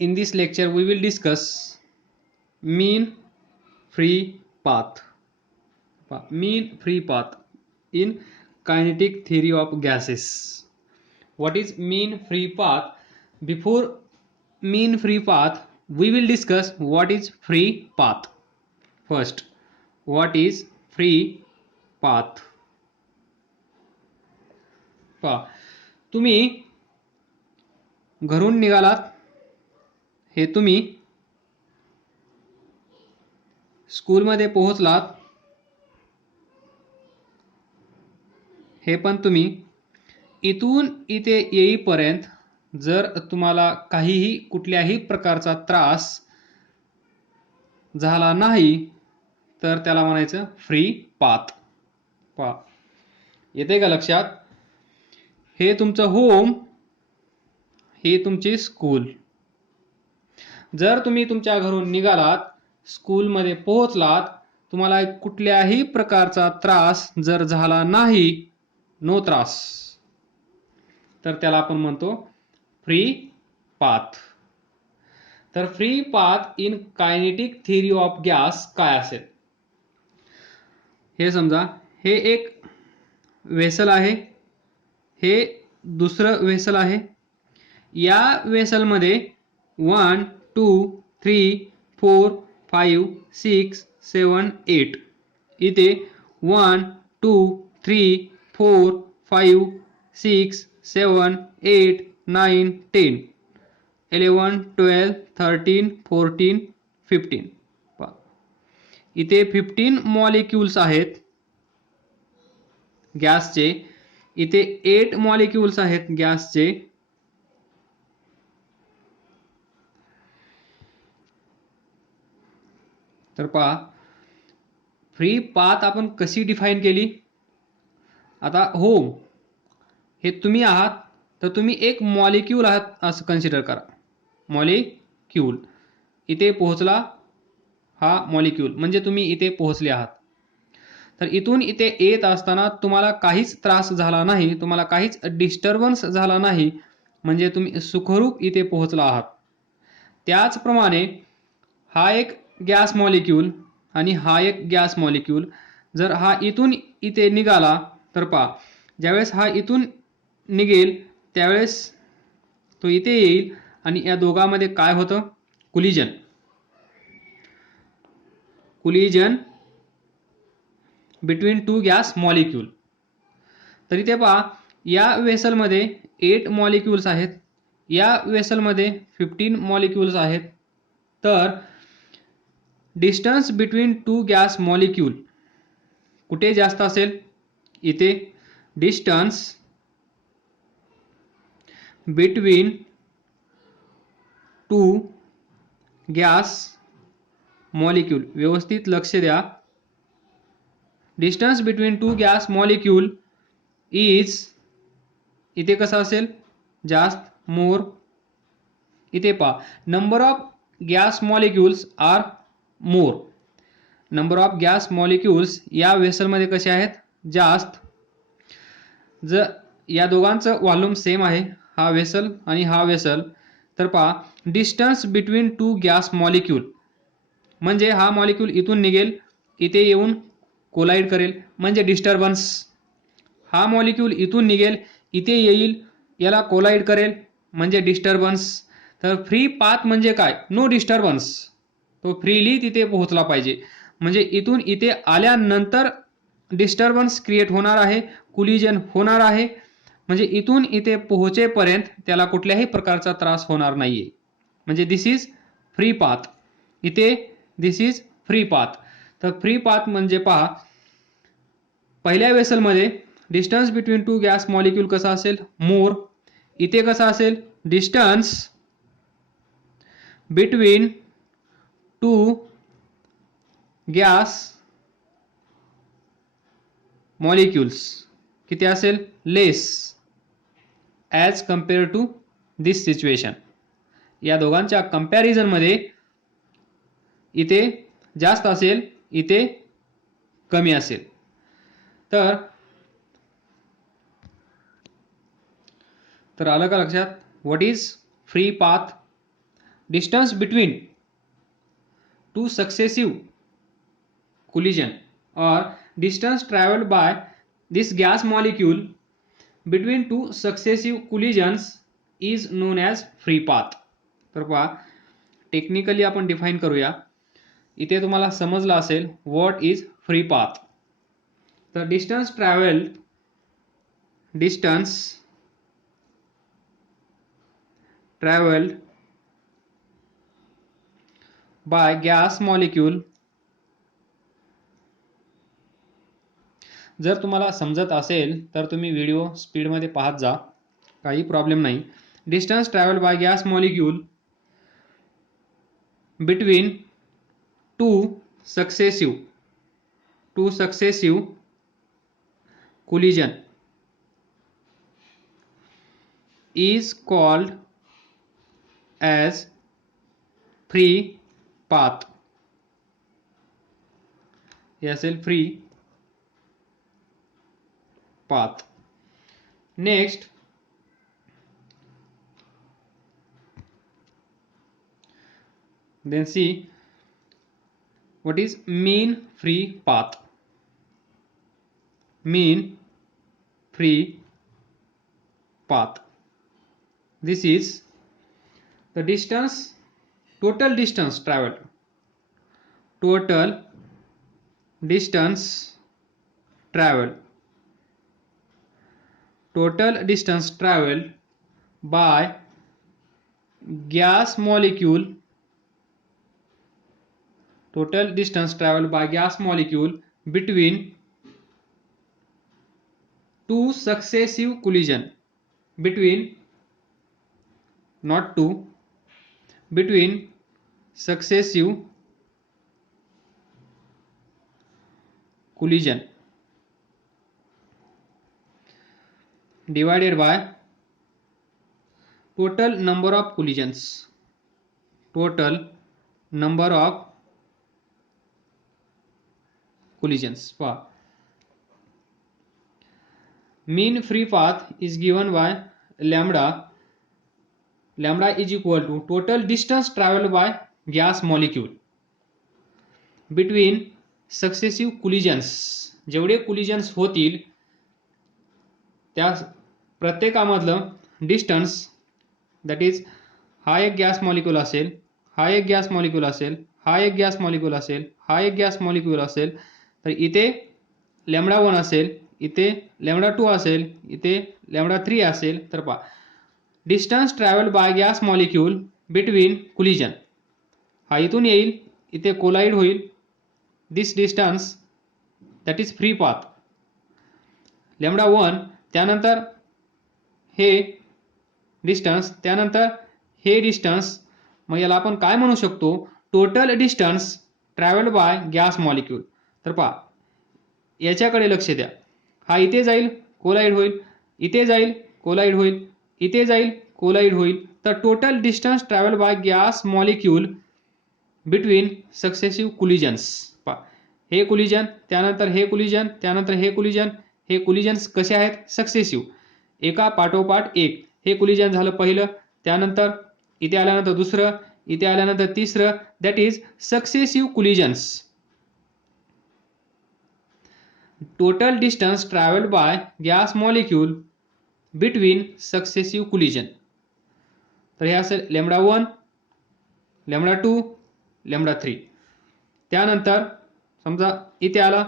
In this lecture, we will discuss mean free path. Mean free path in kinetic theory of gases. What is mean free path? Before mean free path, we will discuss what is free path. First, what is free path? पहा, तुम्ही घरून निघालात, हे तुम्ही स्कूलमध्ये पोहोचलात, हे पण तुम्ही इथून इथे येईपर्यंत जर तुम्हाला काहीही कुठल्याही प्रकारचा त्रास झाला नाही तर त्याला म्हणायचं फ्री पाथ. पहा, येते का लक्षात? हे तुमचं होम, हे तुमची स्कूल. जर तुम्ही तुमच्या घरून निघालात, स्कूलमध्ये पोहोचलात, तुम्हाला कुठल्याही प्रकारचा त्रास जर झाला नाही, नो त्रास, तर त्याला आपण म्हणतो फ्री पाथ. तर free path in kinetic theory of gas काय असेल? हे समजा, हे एक वेसल आहे, हे दुसरं वेसल आहे. या वेसलमध्ये 1 2 3 4 5 6 7 8 इथे 1 2 3 4 5 6 7 8 9 10 11 12 13 14 15. इथे 15 मॉलिक्युल्स आहेत गॅसचे, इथे 8 मॉलिक्युल्स आहेत गॅसचे. तर पहा, फ्री पाथ आपण कशी डिफाइन केली? आता होम हे तुम्ही आहात, तर तुम्ही एक मॉलिक्यूल आहात असं कन्सिडर करा. मॉलिक्यूल इथे पोहोचला, हा मॉलिक्यूल म्हणजे तुम्ही इथे पोहोचले आहात. तर इथून इथे येत असताना तुम्हाला काहीच त्रास झाला नाही, तुम्हाला काहीच डिस्टर्बन्स झाला नाही, म्हणजे तुम्ही सुखरूप इथे पोहोचला आहात. त्याचप्रमाणे हा एक गॅस मॉलिक्यूल आणि हा एक गॅस मॉलिक्यूल जर हा इथून इथे निघाला, तर पहा, ज्यावेळेस हा इथून निघेल त्यावेळेस तो इथे येईल आणि या दोघांमध्ये काय होतं? Collision. Collision between two gas molecule. तर इथे पहा, या वेसलमध्ये 8 मॉलिक्युल्स आहेत, या वेसलमध्ये 15 मॉलिक्युल्स आहेत. तर distance between two gas molecule कुठे जास्त असेल? इथे. Distance between two gas molecule, व्यवस्थित लक्ष द्या. Distance between two gas molecule is, इथे कसं असेल? जास्त, मोर. इथे पहा, number of gas molecules are more. Number of gas molecules या वेसलमध्ये कसे आहेत? जास्त. जर या दोघांचं व्हॉल्यूम सेम आहे, हा वेसल आणि हा वेसल, तर पहा, distance between two gas molecule म्हणजे हा मॉलिक्यूल इथून निघेल, इथे येऊन कोलाइड करेल म्हणजे डिस्टर्बन्स. हा मॉलिक्यूल इथून निघेल, इथे येईल, याला कोलाइड करेल म्हणजे डिस्टर्बन्स. तर फ्री पाथ म्हणजे काय? No disturbance. तो फ्रीली तिथे पोहोचला पाहिजे. म्हणजे इथून इथे आल्यानंतर डिस्टर्बन्स क्रिएट होणार आहे, कोलिजन होणार आहे, म्हणजे इथून इथे पोहोचेपर्यंत त्याला कुठल्याही प्रकारचा त्रास होणार नाहीये. म्हणजे दिस इज फ्री पाथ. इथे दिस इज फ्री पाथ. तर फ्री पाथ म्हणजे पहा, पहिल्या वेसलमध्ये distance between two gas molecule कसा असेल? मोर. इथे कसा असेल? Distance between two gas molecules किती असेल? Less as compare to this situation. या दोघांच्या कंपॅरिझनमध्ये इथे जास्त असेल, इथे कमी असेल. तर आलं का लक्षात? What is free path? distance between two successive collision or distance traveled by this gas molecule between two successive collisions is known as free path. तर पहा टेक्निकली आपण डिफाइन करूया. इथे तुम्हाला समजलं असेल व्हॉट इज फ्री पाथ. तर distance travelled by gas molecule. जर तुम्हाला समजत असेल तर तुम्ही व्हिडिओ स्पीडमध्ये पाहत जा, काही प्रॉब्लेम नाही. Distance travelled by gas molecule between two successive collision is called as free path. Yes, free path. Next, then see what is mean free path. Mean free path, this is the total distance traveled by gas molecule between two successive collision between successive collision divided by total number of collisions. Mean free path is given by lambda is equal to total distance traveled by gas molecule between successive collisions. जेवढे collisions होतील त्या प्रत्येकामधलं distance, that is हा एक gas molecule असेल, हा एक gas molecule असेल, हा एक गॅस मॉलिक्यूल असेल, हा एक गॅस मॉलिक्यूल असेल, तर इथे लॅम्बडा 1 असेल, इथे लॅम्बडा 2 असेल, इथे लॅम्बडा 3 असेल. तर पहा distance travelled by gas molecule between collision, हा इथून येईल, इथे कोलाइड होईल, this distance that is free path. Lambda 1, त्यानंतर हे डिस्टन्स, त्यानंतर हे डिस्टन्स, मग याला आपण काय म्हणू शकतो, total distance travelled by gas molecule. तर पहा याच्याकडे लक्ष द्या, हा इथे जाईल कोलाइड होईल, इथे जाईल कोलाइड होईल, इथे जाईल कोलाइड होईल. तर total distance travel by gas molecule between successive collisions. पहा हे कोलिजन, त्यानंतर हे कोलिजन, त्यानंतर हे कोलिजन, हे कोलिजन्स कसे आहेत, सक्सेसिव्ह, एका पाठोपाठ एक. हे कोलिजन झालं पहिलं, त्यानंतर इथे आल्यानंतर दुसरं, इथे आल्यानंतर तिसरं, that is successive collisions. Total distance travelled by gas molecule between successive collision. तर हे असेल लॅम्बडा 1, लॅम्बडा 2, लॅम्बडा 3. त्यानंतर समजा इथे आला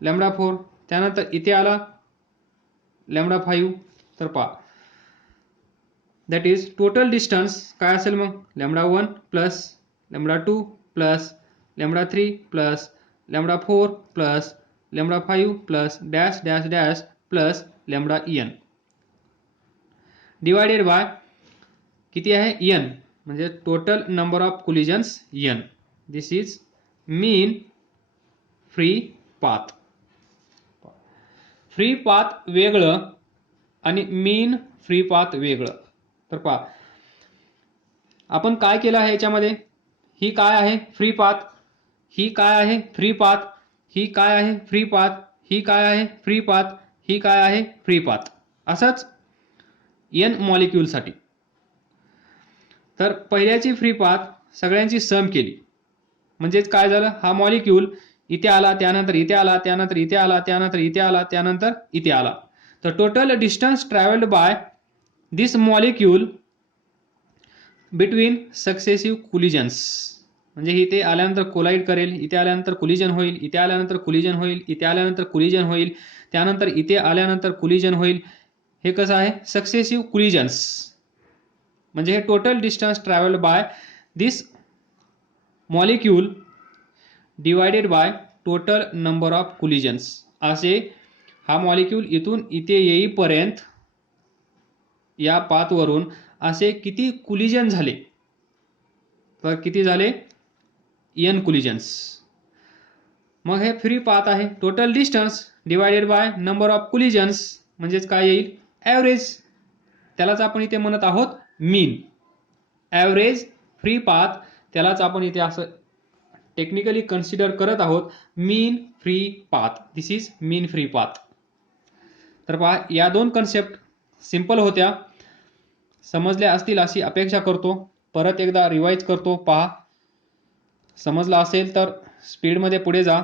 लॅम्बडा 4, त्यानंतर इथे आला लॅम्बडा 5. तर पहा दॅट इज टोटल डिस्टन्स काय असेल मग, lambda 1 plus lambda 2 plus lambda 3 plus lambda 4 plus lambda 5 plus dash dash dash plus lambda n divided by किती आहे, n, म्हणजे total number of collisions n. This is mean free path. Free path वेगळं आणि मीन free path वेगळं. तर पहा आपण काय केलं आहे याच्यामध्ये, ही काय आहे फ्री पाथ, ही काय आहे फ्री पाथ, ही काय आहे फ्री पाथ, ही काय आहे फ्री पाथ, ही काय आहे फ्री पाथ. असंच n मॉलिक्यूलसाठी. तर पहिल्याची फ्री पाथ सगळ्यांची सम केली म्हणजेच काय झालं, हा मॉलिक्यूल इथे आला, त्यानंतर इथे आला, त्यानंतर इथे आला, त्यानंतर इथे आला, त्यानंतर इथे आला. तर total distance travelled by this molecule between successive collisions, म्हणजे इथे आल्यानंतर कोलाइड करेल, इथे आल्यानंतर कोलिजन होईल, इथे आल्यानंतर कोलिजन होईल, इथे आल्यानंतर कोलिजन होईल, त्यानंतर इथे आल्यानंतर कोलिजन होईल. हे कसं आहे, सक्सेसिव्ह कोलिजन्स. म्हणजे हे total distance travelled by this molecule divided by total number of collisions. असे हा मॉलिक्यूल इथून इथे येईपर्यंत या पाथवरून असे किती कोलिजन झाले, तर किती झाले, n कोलिजन्स. मग हे फ्री पाथ आहे. Total distance divided by number of collisions म्हणजेच काय येईल, ॲव्हरेज. त्यालाच आपण इथे म्हणत आहोत मीन. ॲव्हरेज फ्री पाथ त्यालाच आपण इथे असं टेक्निकली कन्सिडर करत आहोत mean free path. This is mean free path. तर पहा, या दोन कन्सेप्ट सिंपल होत्या, समजल्या असतील अशी अपेक्षा करतो. परत एकदा रिवाइज करतो, पहा समजला असेल तर स्पीडमध्ये पुढे जा.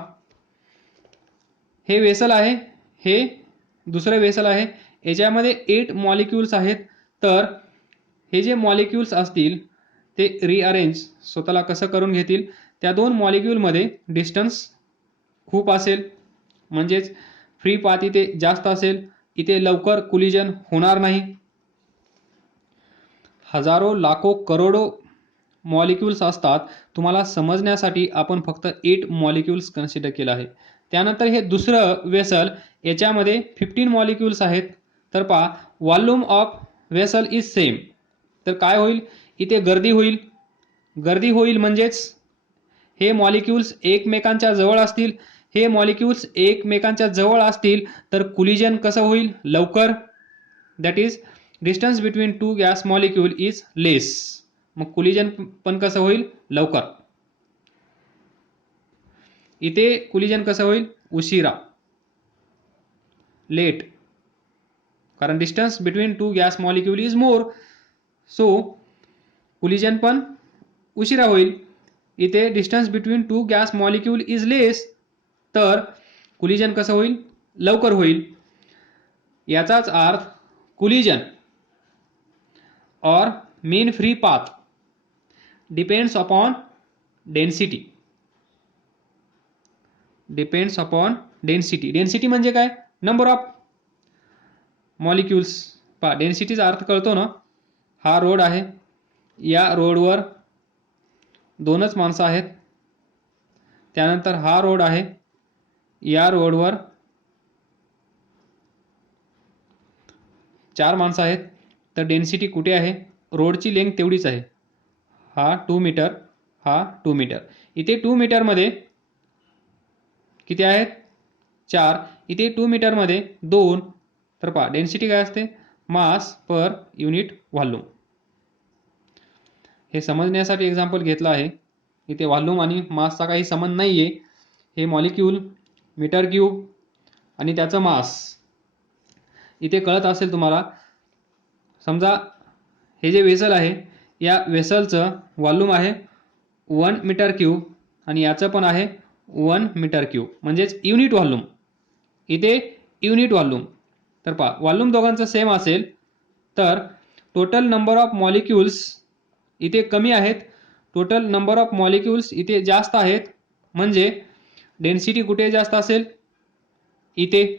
हे वेसल आहे, हे दुसरं वेसल आहे, याच्यामध्ये 8 मॉलिक्यूल्स आहेत. तर हे जे मॉलिक्यूल्स असतील ते रिअरेंज स्वतःला कसं करून घेतील, त्या दोन मॉलिक्यूलमध्ये डिस्टन्स खूप असेल म्हणजेच फ्री पाथ इथे जास्त असेल, इथे लवकर कोलिजन होणार नाही. हजारो लाखो करोडो मॉलिक्यूल्स असतात. तुम्हाला समजण्यासाठी आपण फक्त 8 मॉलिक्यूल्स कन्सिडर केलं आहे. त्यानंतर हे दुसरं वेसल, याच्यामध्ये 15 मॉलिक्यूल्स आहेत. तर पहा, volume of vessel is same. तर काय होईल, इथे गर्दी होईल. गर्दी होईल म्हणजेच हे मॉलिक्यूल्स एकमेकांच्या जवळ असतील. हे मॉलिक्यूल्स एकमेकांच्या जवळ असतील तर कोलिजन कसं होईल, लवकर. That is distance between two gas molecule is less. मग कोलिजन पण कसं होईल, लवकर. इथे कोलिजन कसं होईल, उशिरा, लेट, कारण distance between two gas molecule is more. So collision पण उशिरा होईल. इथे distance between two gas molecule is less, तर कोलिजन कसं होईल, लवकर होईल. याचाच अर्थ कोलिजन और mean free path depends upon density. Depends upon density. Density म्हणजे काय, नंबर ऑफ मॉलिक्यूल्स. पहा, डेन्सिटीचा अर्थ कळतो ना. हा रोड आहे, या रोडवर 2च माणसं आहेत. त्यानंतर हा रोड आहे, या रोडवर 4 माणसं आहेत. तर डेन्सिटी कुठे आहे, रोडची लेंथ तेवढीच आहे. हा 2 मीटर, हा 2 मीटर. इथे 2 मीटरमध्ये किती आहेत, 4. इथे 2 मीटरमध्ये 2. तर पहा, डेन्सिटी काय असते, मास पर युनिट व्हॉल्यूम. हे समजण्यासाठी एक्झाम्पल घेतलं आहे. इथे व्हॉल्यूम आणि मासचा काही संबंध नाही आहे. हे मॉलिक्यूल, मीटर क्यूब आणि त्याचं मास इथे कळत असेल तुम्हाला. समजा हे जे वेसल आहे, या वेसलचं व्हॉल्यूम आहे 1 मीटर क्यूब आणि याचं पण आहे 1 मीटर क्यूब, म्हणजेच युनिट व्हॉल्यूम. इथे युनिट व्हॉल्यूम. तर पहा, व्हॉल्यूम दोघांचं सेम असेल तर टोटल नंबर ऑफ मॉलिक्यूल्स इथे कमी आहेत, टोटल नंबर ऑफ मॉलिक्यूल्स इथे जास्त आहेत. म्हणजे डेन्सिटी कुठे जास्त असेल, इथे.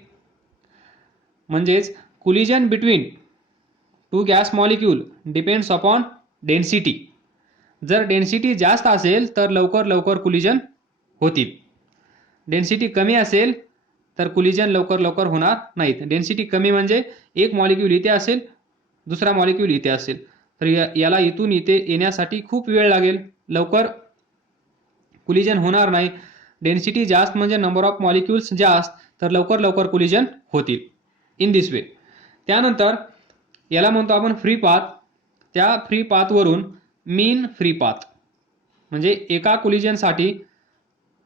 म्हणजेच collision between two gas molecule depends upon density. जर डेन्सिटी जास्त असेल तर लवकर लवकर कोलिजन होतील. डेन्सिटी कमी असेल तर कोलिजन लवकर लवकर होणार नाहीत. डेन्सिटी कमी म्हणजे एक मॉलिक्यूल इथे असेल, दुसरा मॉलिक्यूल इथे असेल, तर याला इथून इथे येण्यासाठी खूप वेळ लागेल, लवकर कोलिजन होणार नाही. डेन्सिटी जास्त म्हणजे नंबर ऑफ मॉलिक्यूल्स जास्त, तर लवकर लवकर कोलिजन होतील. In this way. त्यानंतर याला म्हणतो आपण फ्री पाथ. त्या फ्री पाथवरून मीन फ्री पाथ म्हणजे एका कोलिजनसाठी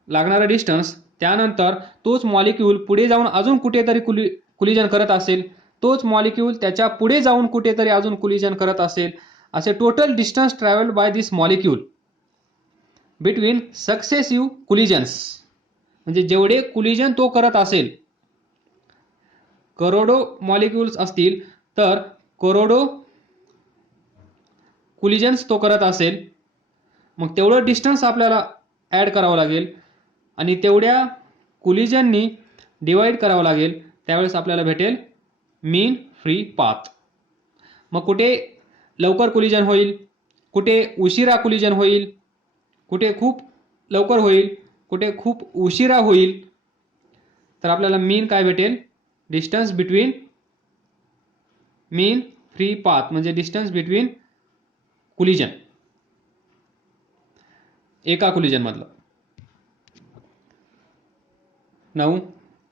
लागणारा डिस्टन्स, त्यानंतर तोच मॉलिक्यूल पुढे जाऊन अजून कुठेतरी कोलिजन करत असेल, तोच मॉलिक्यूल त्याच्या पुढे जाऊन कुठेतरी अजून कोलिजन करत असेल, असे total distance travelled by this molecule between successive कुलिजन्स, म्हणजे जेवढे कुलिजन तो करत असेल, करोडो मॉलिक्युल्स असतील तर करोडो कुलिजन्स तो करत असेल, मग तेवढं डिस्टन्स आपल्याला ॲड करावं लागेल आणि तेवढ्या कुलिजननी डिवाइड करावं लागेल, त्यावेळेस आपल्याला भेटेल मीन फ्री पाथ. मग कुठे लवकर कुलिजन होईल, कुठे उशिरा कुलिजन होईल, कुठे खूप लवकर होईल, कुठे खूप उशिरा होईल, तर आपल्याला मीन काय भेटेल, distance between mean free path म्हणजे डिस्टन्स बिटवीन कुलिजन, एका कुलिजन मधलं. Now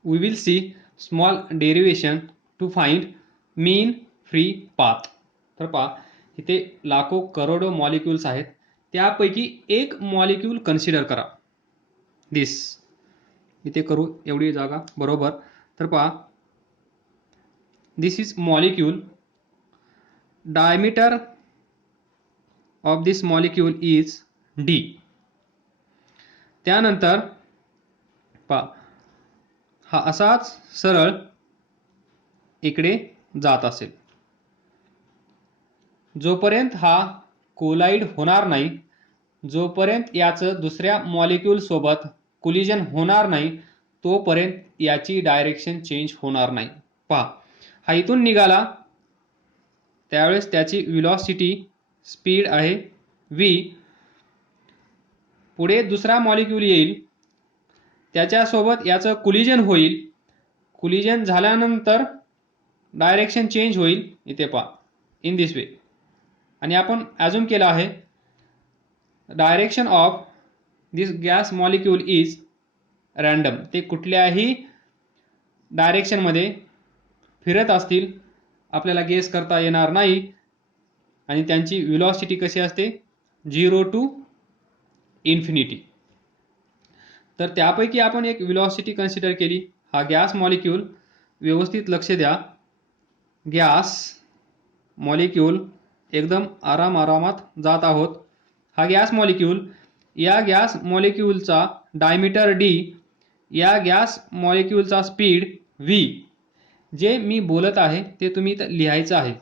we will see small derivation to find mean free path. तर पहा, इथे लाखो करोडो मॉलिक्युल्स आहेत, त्यापैकी एक मॉलिक्यूल कन्सिडर करा. दिस इथे करू एवढी जागा बरोबर. तर पहा, this is molecule, diameter of this molecule is d. त्यानंतर पहा, हा असाच सरळ इकडे जात असेल. जोपर्यंत हा कोलाइड होणार नाही, जोपर्यंत याचं दुसऱ्या मॉलिक्यूल सोबत कुलिजन होणार नाही, तोपर्यंत याची डायरेक्शन चेंज होणार नाही. पहा, हा इथून निघाला त्यावेळेस त्याची व्हेलॉसिटी स्पीड आहे v. पुढे दुसरा मॉलिक्यूल येईल, त्याच्यासोबत याचं कुलिजन होईल, कुलिजन झाल्यानंतर डायरेक्शन चेंज होईल. इथे पहा, इन दिस वे. आणि आपण ॲझ्युम केलं आहे direction of this gas molecule is random. ते कुठल्याही डायरेक्शनमध्ये फिरत असतील, आपल्याला गेस करता येणार नाही. आणि त्यांची व्हेलॉसिटी कशी असते, 0 to इन्फिनिटी. तर त्यापैकी आपण एक व्हेलॉसिटी कन्सिडर केली. हा गॅस मॉलिक्यूल, व्यवस्थित लक्ष द्या, गॅस मॉलिक्यूल एकदम आरामात जात आहोत. हा गॅस मॉलिक्यूल, या गॅस मॉलिक्यूलचा डायमीटर d, या गॅस मॉलिक्यूलचा स्पीड v. जे मी बोलत आहे ते तुम्ही लिहायचं आहे,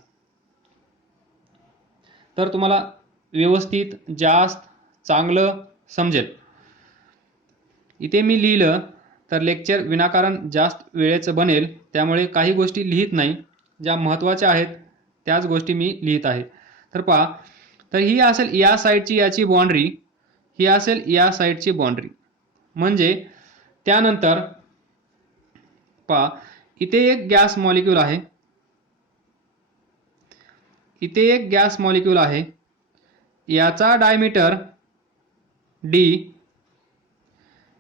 तर तुम्हाला व्यवस्थित जास्त चांगलं समजेल. इथे मी लिहिलं तर लेक्चर विनाकारण जास्त वेळेचं बनेल, त्यामुळे काही गोष्टी लिहित नाही, ज्या महत्त्वाच्या आहेत त्याच गोष्टी मी लिहित आहे. तर पहा, तर ही असेल या साईडची याची बाउंड्री, ही असेल या साईडची बाउंड्री. म्हणजे त्यानंतर पहा, इथे एक गॅस मॉलिक्यूल आहे, इथे एक गॅस मॉलिक्यूल आहे, याचा डायमीटर d,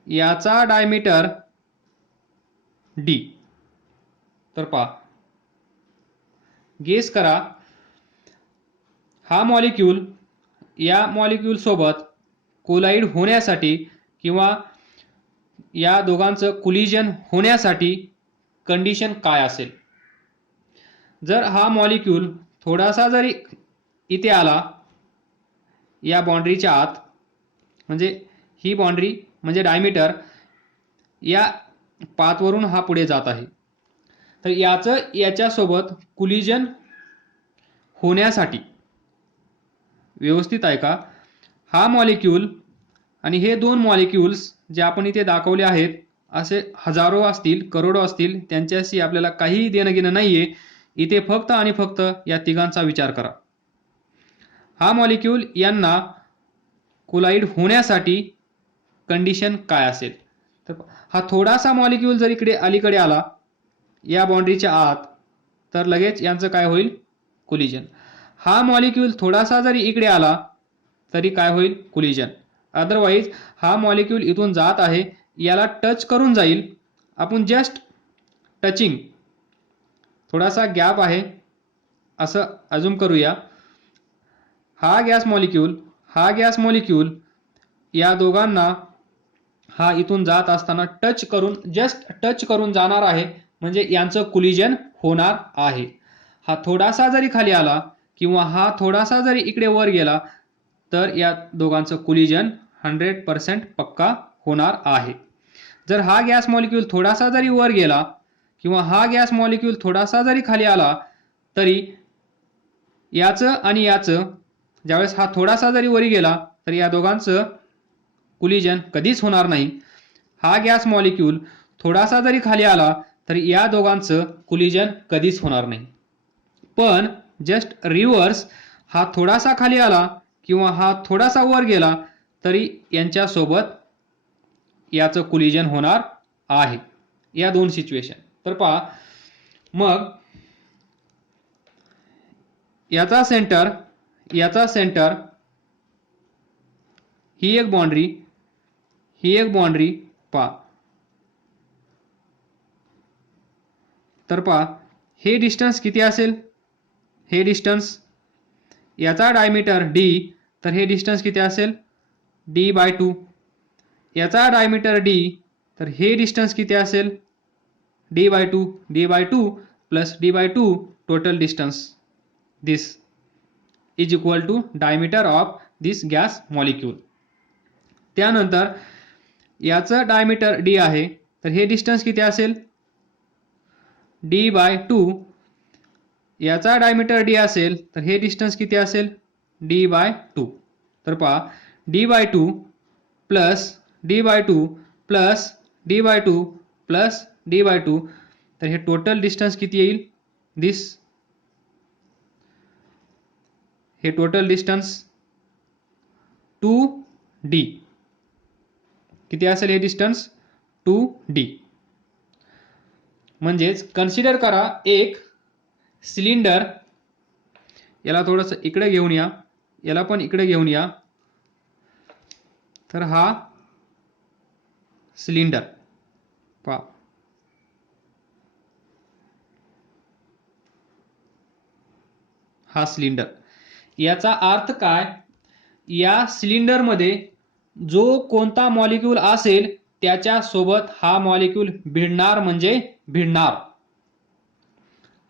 याचा डायमीटर d. तर पहा, गेस करा, हा मॉलिक्यूल या मॉलिक्यूल सोबत कोलाइड होण्यासाठी किंवा या दोघांचं कुलिजन होण्यासाठी कंडिशन काय असेल. जर हा मॉलिक्यूल थोडासा जरी इथे आला या बाउंड्रीच्या आत, म्हणजे ही बाउंड्री म्हणजे डायमीटर, या पाथवरून हा पुढे जात आहे, तर याचं याच्यासोबत कुलिजन होण्यासाठी, व्यवस्थित आहे का, हा मॉलिक्यूल आणि हे दोन मॉलिक्यूल्स जे आपण इथे दाखवले आहेत, असे हजारो असतील, करोडो असतील, त्यांच्याशी आपल्याला काही देणं घेणं नाहीये. इथे फक्त आणि फक्त या तिघांचा विचार करा. हा मॉलिक्यूल यांना कोलाइड होण्यासाठी कंडिशन काय असेल. तर हा थोडासा मॉलिक्यूल जर इकडे अलीकडे आला या बाउंड्रीच्या आत, तर लगेच यांचं काय होईल, कुलिजन. हा मॉलिक्यूल थोडासा जरी इकडे आला तरी काय होईल, कुलिजन. अदरवाईज हा मॉलिक्यूल इथून जात आहे, याला टच करून जाईल. आपण जस्ट टचिंग, थोडासा गॅप आहे असं अझ्युम करूया. हा गॅस मॉलिक्यूल, हा गॅस मॉलिक्यूल, या दोघांना हा इथून जात असताना टच करून, जस्ट टच करून जाणार आहे, म्हणजे यांचं कुलिजन होणार आहे. हा थोडासा जरी खाली आला किंवा हा थोडासा जरी इकडे वर गेला तर या दोघांचं कोलिजन 100% पक्का होणार आहे. जर हा गॅस मॉलिक्यूल थोडासा जरी वर गेला किंवा हा गॅस मॉलिक्यूल थोडासा जरी खाली आला तरी याचं आणि याचं ज्यावेळेस हा थोडासा जरी वरी गेला तर या दोघांचं कोलिजन कधीच होणार नाही. हा गॅस मॉलिक्यूल थोडासा जरी खाली आला तर या दोघांचं कोलिजन कधीच होणार नाही. पण जस्ट रिव्हर्स, हा थोडासा खाली आला किंवा हा थोडासा वर गेला तरी यांच्यासोबत याचं कोलिजन होणार आहे. या दोन सिच्युएशन. तर पहा मग याचा सेंटर ही एक बाउंड्री पहा. तर पहा हे डिस्टन्स किती असेल, हे डिस्टन्स याचा डायमीटर d, तर हे डिस्टन्स किती असेल d/2. याचा डायमीटर d, तर हे डिस्टन्स किती असेल d/2 plus d/2 total distance. This is equal to diameter of this gas molecule. त्यानंतर याचं डायमीटर d आहे तर हे डिस्टन्स किती असेल d/2. याचा डायमीटर d असेल तर हे डिस्टन्स किती असेल d/2. तर पहा d/2 plus d/2 plus d/2 plus d/2, तर हे टोटल डिस्टन्स किती येईल हे टोटल डिस्टन्स 2d. किती असेल हे डिस्टन्स 2d. म्हणजेच कन्सिडर करा एक सिलेंडर, याला थोडंसं इकडे घेऊन या, याला पण इकडे घेऊन या. तर हा सिलेंडर पहा, हा सिलेंडर. याचा अर्थ काय, या सिलेंडरमध्ये जो कोणता मॉलिक्यूल असेल त्याच्या सोबत हा मॉलिक्यूल भिडणार म्हणजे भिडणार.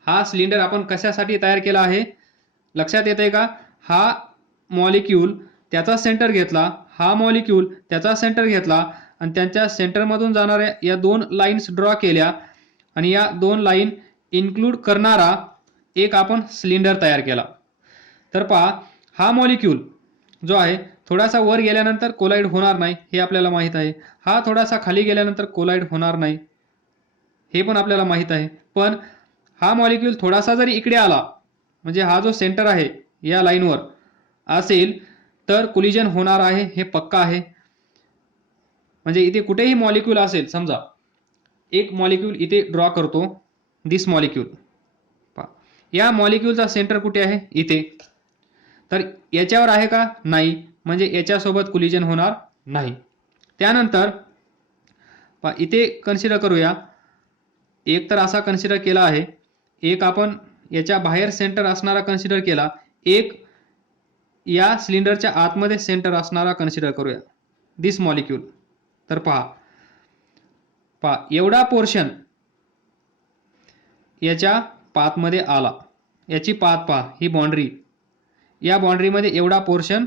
हा सिलेंडर आपण कशासाठी तयार केला आहे लक्षात येतंय का. हा मॉलिक्यूल त्याचा सेंटर घेतला, हा मॉलिक्यूल त्याचा सेंटर घेतला आणि त्यांच्या सेंटरमधून जाणाऱ्या या दोन लाईन्स ड्रॉ केल्या आणि या दोन लाईन इन्क्लूड करणारा एक आपण सिलेंडर तयार केला. तर पहा हा मॉलिक्यूल जो आहे थोडासा वर गेल्यानंतर कोलाइड होणार नाही हे आपल्याला माहित आहे. हा थोडासा खाली गेल्यानंतर कोलाइड होणार नाही हे पण आपल्याला माहित आहे. पण हा मॉलिक्यूल थोडासा जरी इकडे आला म्हणजे हा जो सेंटर आहे या लाईनवर असेल तर कोलिजन होणार आहे हे पक्का आहे. म्हणजे इथे कुठेही मॉलिक्यूल असेल, समजा एक मॉलिक्यूल इथे ड्रॉ करतो, दिस मॉलिक्यूल, या मॉलिक्यूलचा सेंटर कुठे आहे इथे, तर याच्यावर आहे का नाही, म्हणजे याच्यासोबत कोलिजन होणार नाही. त्यानंतर इथे कन्सिडर करूया, एक तर असा कन्सिडर केला आहे, एक आपण याच्या बाहेर सेंटर असणारा कन्सिडर केला, एक या सिलेंडरच्या आतमध्ये सेंटर असणारा कन्सिडर करूया, दिस मॉलिक्यूल. तर पहा एवढा पोर्शन याच्या पाथमध्ये आला, याची पाथ पहा, ही बाउंड्री, या बाउंड्रीमध्ये एवढा पोर्शन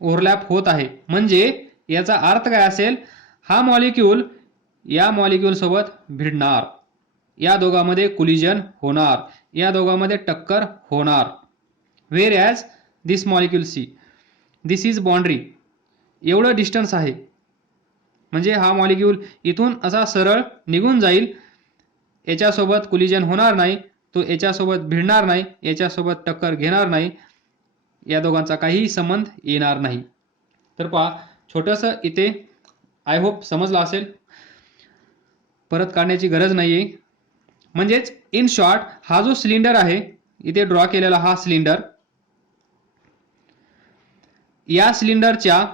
ओव्हरलॅप होत आहे. म्हणजे याचा अर्थ काय असेल, हा मॉलिक्यूल या मॉलिक्यूल सोबत भिडणार, या दोघांमध्ये कोलिजन होणार, या दोघांमध्ये टक्कर होणार. Whereas this molecule C, this is boundary, एवढं डिस्टन्स आहे. म्हणजे हा मॉलिक्यूल इथून असा सरळ निघून जाईल, याच्यासोबत कोलिजन होणार नाही, तो याच्यासोबत भिडणार नाही, याच्यासोबत टक्कर घेणार नाही, या दोघांचा काहीही संबंध येणार नाही. तर पहा छोटंसं इथे आय होप समजलं असेल, परत काढण्याची गरज नाहीये. म्हणजेच इन शॉर्ट हा जो सिलेंडर आहे इथे ड्रॉ केलेला हा सिलेंडर, या सिलेंडरच्या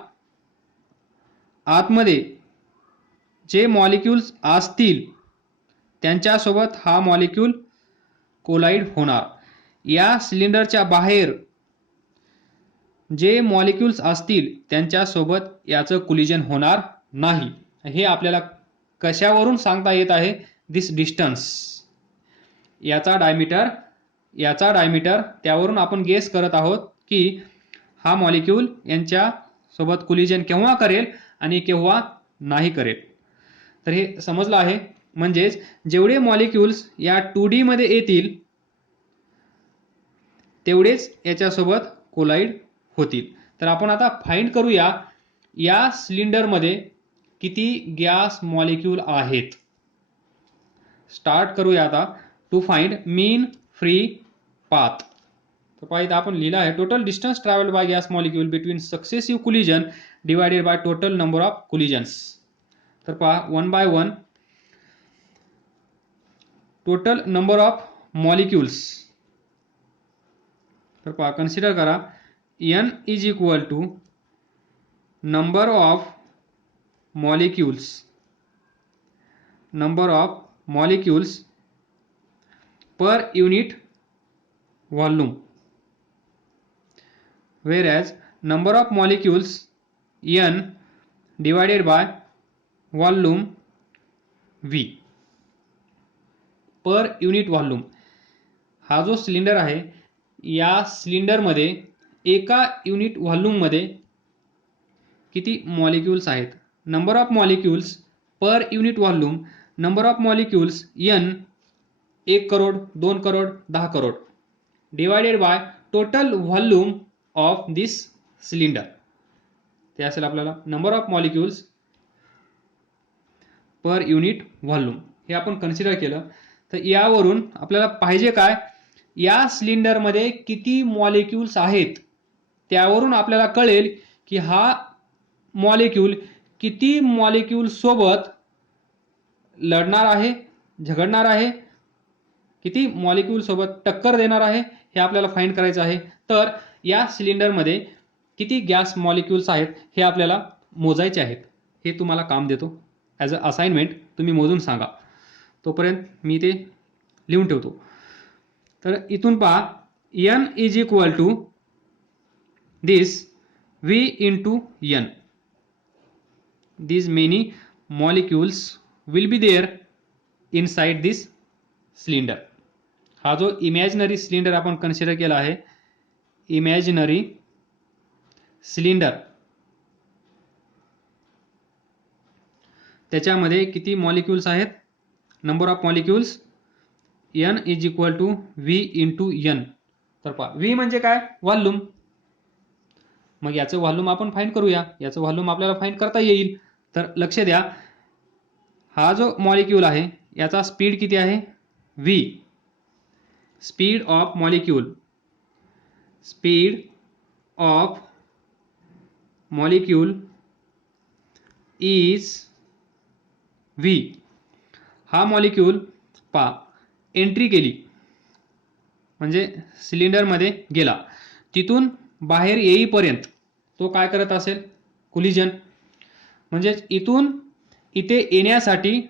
आतमध्ये जे मॉलिक्यूल्स असतील त्यांच्यासोबत हा मॉलिक्यूल कोलाइड होणार. या सिलेंडरच्या बाहेर जे मॉलिक्यूल्स असतील त्यांच्यासोबत याचं कोलिजन होणार नाही. हे आपल्याला कशावरून सांगता येत आहे, दिस डिस्टन्स, याचा डायमीटर याचा डायमीटर, त्यावरून आपण गेस करत आहोत की हा मॉलिक्यूल यांच्या सोबत कोलिजन केव्हा करेल आणि केव्हा नाही करेल. तर हे समजलं आहे. म्हणजेच जेवढे मॉलिक्यूल्स या 2D मध्ये येतील तेवढेच याच्यासोबत कोलाइड होतील. तर आपण आता फाइंड करूया या सिलेंडरमध्ये किती गॅस मॉलिक्यूल आहेत. स्टार्ट करूया आता. To find mean free path. तर पहा इथं आपण लिहिलं आहे total distance travelled by gas molecule between successive collision divided by total number of collisions. तर पहा 1 by 1 total number of molecules. तर पहा कन्सिडर करा n is equal to number of molecules per unit volume, whereas number of molecules n divided by volume v per unit volume. हा जो cylinder आहे या सिलेंडरमध्ये एका युनिट व्हॉल्यूममध्ये किती मॉलिक्यूल्स आहेत. Number of molecules per unit volume, number of molecules n 1 crore, 2 crore, 10 crore divided by total volume of this cylinder. ते असेल आपल्याला number of molecules per unit volume. हे आपण कन्सिडर केलं. तर यावरून आपल्याला पाहिजे काय, या सिलेंडरमध्ये किती मॉलिक्यूल्स आहेत. त्यावरून आपल्याला कळेल की हा मॉलिक्यूल किती मॉलिक्यूल सोबत लढणार आहे, झगडणार आहे, किती मॉलिक्यूल सोबत टक्कर देणार आहे, हे आपल्याला फाइंड करायचं आहे. तर या सिलेंडरमध्ये किती गॅस मॉलिक्यूल्स आहेत हे आपल्याला मोजायचे आहेत. हे तुम्हाला काम देतो ॲज अ असाइनमेंट. तुम्ही मोजून सांगा. तोपर्यंत मी ते लिहून ठेवतो. तर इथून पहा n is equal to this v into n. These many molecules will be there inside this cylinder. हा जो इमॅजिनरी सिलेंडर आपण कन्सिडर केला आहे, इमॅजिनरी सिलेंडर, त्याच्यामध्ये किती मॉलिक्यूल्स आहेत. Number of molecules n is equal to v into n. तर पहा v म्हणजे काय, व्हॉल्यूम. मग याचं व्हॉल्यूम आपण फाइंड करूया. याचं व्हॉल्यूम आपल्याला फाइंड करता येईल. तर लक्ष द्या, हा जो मॉलिक्यूल आहे याचा स्पीड किती आहे, v. Speed of molecule, speed of molecule is v. हा मॉलिक्यूल पहा एंट्री केली म्हणजे सिलेंडरमध्ये गेला, तिथून बाहेर येईपर्यंत तो काय करत असेल, कोलिजन. म्हणजे इथून इथे येण्यासाठी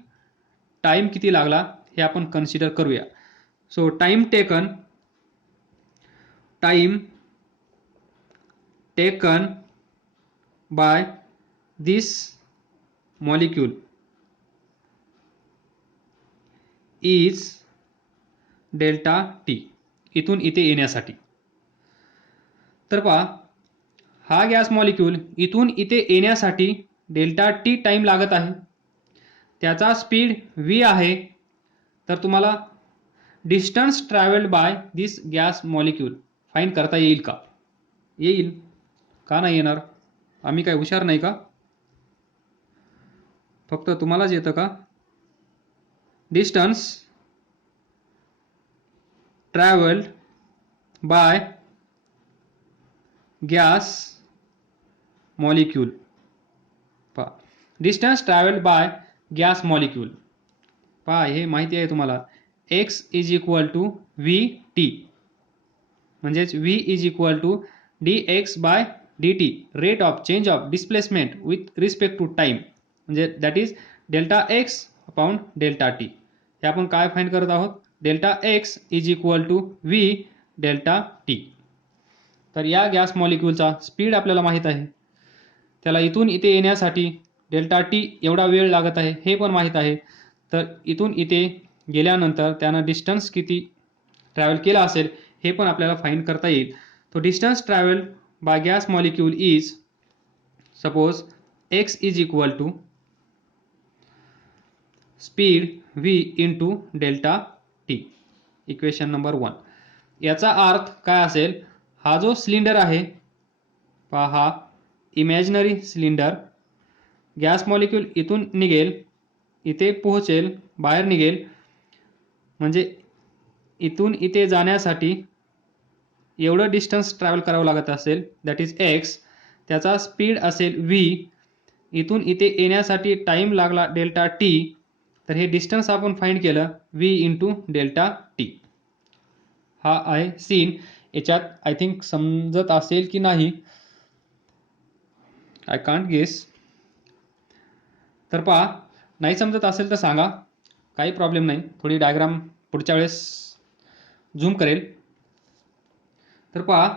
टाइम किती लागला हे आपण कन्सिडर करूया. So time taken by this molecule is delta T. इथून इथे येण्यासाठी. तर पहा हा गॅस मॉलिक्यूल इथून इथे येण्यासाठी डेल्टा टी टाइम लागत आहे. त्याचा स्पीड v आहे. तर तुम्हाला distance travelled by this gas molecule find करता येईल का? येईल. का नाही येणार? आम्ही काय हुशार नाही का? फक्त तुम्हालाच येतं का? Distance travelled by gas molecule. पहा distance travelled by gas molecule. पहा हे माहिती आहे तुम्हाला, x is equal to v t. म्हणजेच v is equal to dx by dt, rate of change of displacement with respect to time. म्हणजे that is delta x upon delta t. हे आपण काय फाइंड करत आहोत, delta x is equal to v delta t. तर या gas मॉलिक्यूलचा speed आपल्याला माहीत आहे. त्याला इथून इथे येण्यासाठी डेल्टा टी एवढा वेळ लागत आहे हे पण माहीत आहे. तर इथून इथे गेल्यानंतर त्यानं डिस्टन्स किती ट्रॅव्हल केला असेल हे पण आपल्याला फाइंड करता येईल. तो distance travel by gas molecule is suppose x is equal to speed v into delta t. Equation number 1. याचा अर्थ काय असेल, हा जो सिलेंडर आहे पहा, इमॅजिनरी सिलेंडर, गॅस मॉलिक्यूल इथून निघेल, इथे पोहोचेल, बाहेर निघेल, म्हणजे इथून इथे जाण्यासाठी एवढं डिस्टन्स ट्रॅव्हल करावं लागत असेल, दॅट इज x. त्याचा स्पीड असेल v. इथून इथे येण्यासाठी टाइम लागला डेल्टा टी. तर हे डिस्टन्स आपण फाइंड केलं v इंटू डेल्टा टी. हा आहे सीन. याच्यात आय थिंक समजत असेल की नाही, आय कांट गेस. तर पहा, नाही समजत असेल तर सांगा, काही प्रॉब्लेम नाही. थोडी डायग्राम पुढच्या वेळेस झूम करेल. तर पहा,